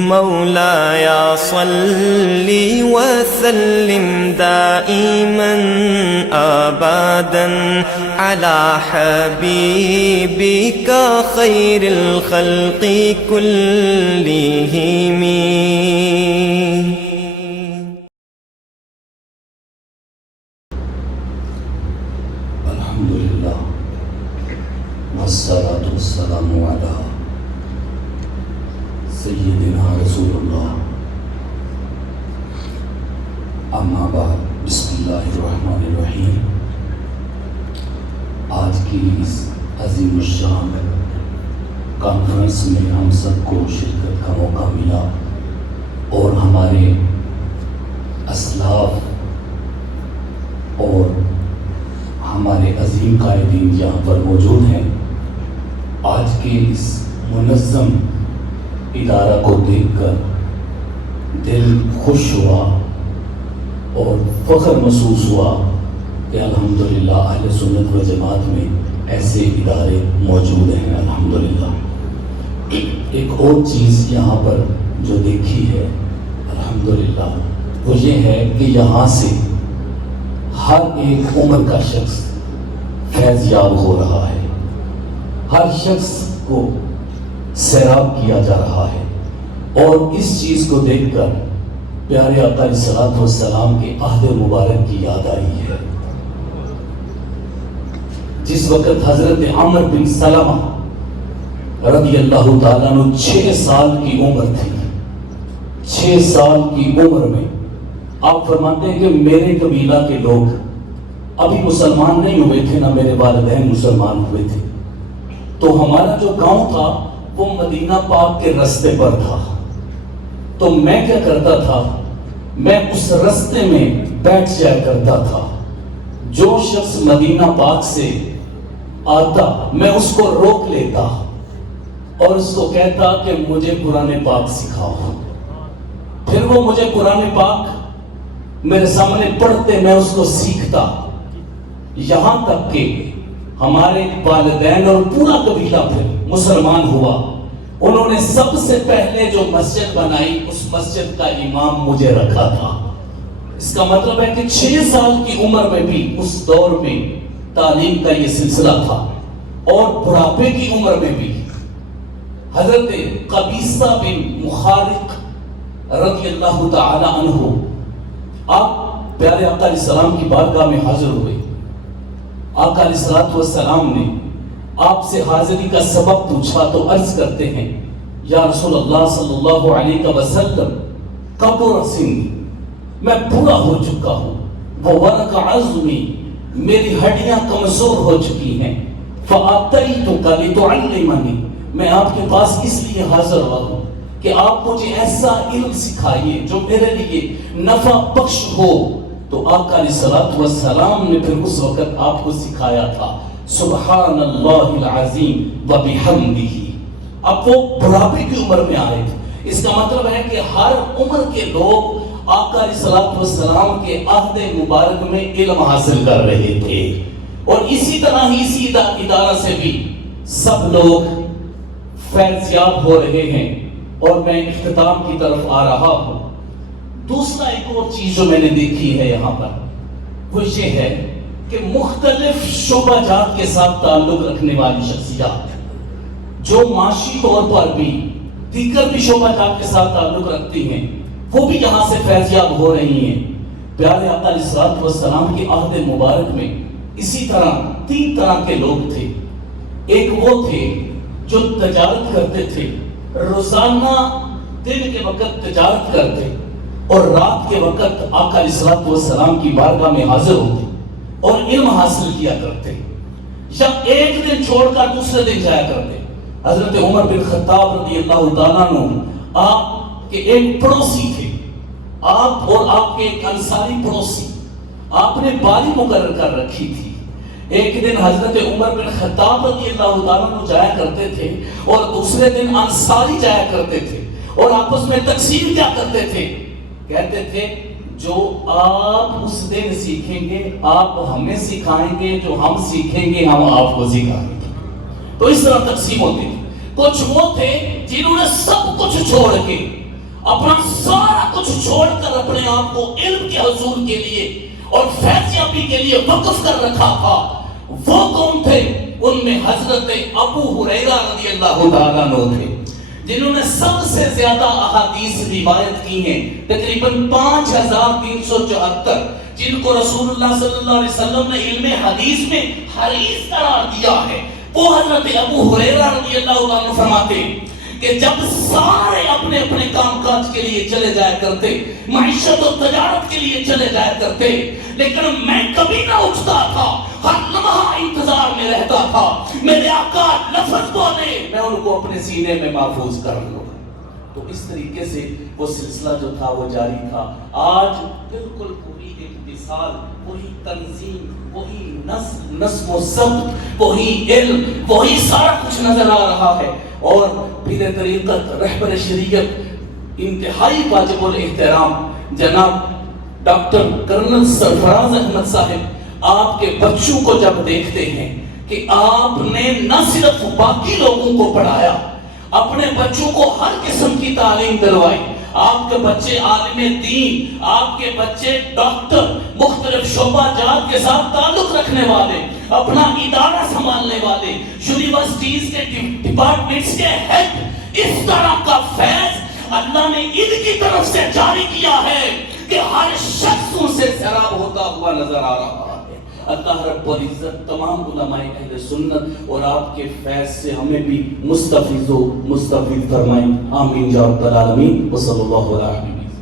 مولاي صل وسلم دائما أبدا على حبيبك خير الخلق كلهم. الحمد لله والصلاة والسلام على سیدنا رسول اللہ. اما بعد، بسم اللہ الرحمن الرحیم. آج کی اس عظیم الشان کانفرنس میں ہم سب کو شرکت کا موقع ملا اور ہمارے اسلاف اور ہمارے عظیم قائدین یہاں پر موجود ہیں. آج کے اس منظم ادارہ کو دیکھ کر دل خوش ہوا اور فخر محسوس ہوا کہ الحمدللہ اہل سنت و جماعت میں ایسے ادارے موجود ہیں. الحمدللہ. ایک اور چیز یہاں پر جو دیکھی ہے الحمدللہ وہ یہ ہے کہ یہاں سے ہر ایک عمر کا شخص فیض یاب ہو رہا ہے. ہر شخص کو سیراب کیا جا رہا ہے اور اس چیز کو دیکھ کر پیارے آقا علیہ الصلوۃ والسلام کے عہد مبارک کی یاد آئی ہے. جس وقت حضرت عمر بن سلمہ رضی اللہ تعالیٰ عنہ 6 سال کی عمر تھی. 6 سال کی عمر میں آپ فرماتے ہیں کہ میرے قبیلہ کے لوگ ابھی مسلمان نہیں ہوئے تھے، نہ میرے والدین مسلمان ہوئے تھے. تو ہمارا جو گاؤں تھا وہ مدینہ پاک کے رستے پر تھا. تو میں کیا کرتا تھا، میں اس رستے میں بیٹھ جایا کرتا تھا. جو شخص مدینہ پاک سے آتا میں اس کو روک لیتا اور اس کو کہتا کہ مجھے قرآن پاک سکھاؤ. پھر وہ مجھے قرآن پاک میرے سامنے پڑھتے، میں اس کو سیکھتا. یہاں تک کہ ہمارے والدین اور پورا قبیلہ پھر مسلمان ہوا. انہوں نے سب سے پہلے جو مسجد بنائی اس مسجد کا امام مجھے رکھا تھا. اس کا مطلب ہے کہ 6 سال کی عمر میں بھی اس دور میں تعلیم کا یہ سلسلہ تھا اور بڑھاپے کی عمر میں بھی حضرت قبیصہ بن مخارق رضی اللہ تعالی عنہ آپ پیارے آقا علیہ السلام کی بارگاہ میں حاضر ہوئے. آقا علیہ السلام نے آپ سے حاضری کا سبب پوچھا تو عرض کرتے ہیں یا رسول اللہ صلی اللہ علیہ وسلم کبر سنی، میں بوڑھا ہو چکا ہوں. وورق عظمی، میری ہڈیاں کمزور ہو چکی ہیں. فآتیتک لتعلمنی، میں آپ کے پاس اس لیے حاضر ہوا ہوں کہ آپ مجھے ایسا علم سکھائیے جو میرے لیے نفع بخش ہو. تو آقا علیہ السلام نے پھر اس وقت آپ کو سکھایا تھا سبحان اللہ العظیم وبحمدہ. اب وہ بڑھاپے کی عمر میں آئے تھے. اس کا مطلب ہے کہ ہر عمر کے لوگ آقا علیہ السلام کے عہد مبارک میں علم حاصل کر رہے تھے. اور اسی طرح ہی اسی ادارہ سے بھی سب لوگ فیض یاب ہو رہے ہیں. اور میں اختتام کی طرف آ رہا ہوں. دوسرا ایک اور چیز جو میں نے دیکھی ہے یہاں پر وہ یہ ہے کہ مختلف شعبہ جات کے ساتھ تعلق رکھنے والی شخصیات جو معاشی طور پر بھی دیگر بھی شعبہ جات کے ساتھ تعلق رکھتی ہیں وہ بھی یہاں سے فیض یاب ہو رہی ہیں. پیارے آقا علیہ السلام کے عہد مبارک میں اسی طرح 3 طرح کے لوگ تھے. ایک وہ تھے جو تجارت کرتے تھے، روزانہ دن کے وقت تجارت کرتے اور رات کے وقت آقا علیہ السلام کی بارگاہ میں حاضر ہوتے اور علم حاصل کیا کرتے. یا ایک دن چھوڑ کر دوسرے دن جایا کرتے. حضرت عمر بن خطاب رضی اللہ تعالیٰ عنہ آپ کے ایک پڑوسی تھے. آپ اور آپ کے ایک انصاری پڑوسی، آپ نے باری مقرر کر رکھی تھی. ایک دن حضرت عمر بن خطاب رضی اللہ تعالیٰ عنہ جایا کرتے تھے اور دوسرے دن انصاری جایا کرتے تھے اور آپس میں تقسیم کیا کرتے تھے، کہتے تھے جو آپ اس دن سیکھیں گے آپ ہمیں سکھائیں گے، جو ہم سیکھیں گے ہم آپ کو سکھائیں گے. تو اس طرح تقسیم ہوتی تھی. کچھ وہ تھے جنہوں نے سب کچھ چھوڑ کے اپنا سارا کچھ چھوڑ کر اپنے آپ کو علم کے حصول کے لیے اور فیضیابی کے لیے وقف کر رکھا تھا، وہ کون تھے؟ ان میں حضرت ابو ہریرہ رضی اللہ تعالیٰ عنہ تھے، جنہوں نے سب سے زیادہ احادیث روایت کی ہیں، تقریباً 5374، جن کو رسول اللہ صلی اللہ علیہ وسلم نے علم حدیث میں حریث قرار دیا ہے۔ وہ حضرت ابو ہریرہ رضی اللہ عنہ فرماتے کہ جب سارے اپنے اپنے کام کاج کے لیے چلے جایا کرتے، معیشت و تجارت کے لیے چلے جایا کرتے، لیکن میں کبھی نہ اٹھتا تھا، ہر لمحہ انتظار میں رہتا تھا میرے آقا لفظ بولے میں ان کو اپنے سینے میں محفوظ کر لوں۔ تو اس طریقے سے وہ سلسلہ جو تھا وہ جاری تھا۔ آج بالکل وہی ایک مثال، وہی تنظیم، وہی نظم و ضبط، وہی علم، وہی سارا کچھ نظر آ رہا ہے، اور پیر طریقت رہبر شریعت انتہائی واجب الاحترام جناب ڈاکٹر کرنل سرفراز احمد صاحب آپ کے بچوں کو جب دیکھتے ہیں کہ آپ نے نہ صرف باقی لوگوں کو پڑھایا، اپنے بچوں کو ہر قسم کی تعلیم دلوائی، آپ کے بچے عالم دین، آپ کے بچے ڈاکٹر، مختلف شعبہ جات کے ساتھ تعلق رکھنے والے، اپنا ادارہ سنبھالنے والے، یونیورسٹیز کے ڈپارٹمنٹس کے ہیڈ، اس طرح کا فیض اللہ نے ان کی طرف سے جاری کیا ہے کہ ہر شخص ان سے سیراب ہوتا ہوا نظر آ رہا ہے۔ اللہ رب العزت تمام علماء اہل سنت اور آپ کے فیض سے ہمیں بھی مستفیض و مستفید فرمائیں، آمین یا رب العالمین، وصلی اللہ علیہ وسلم۔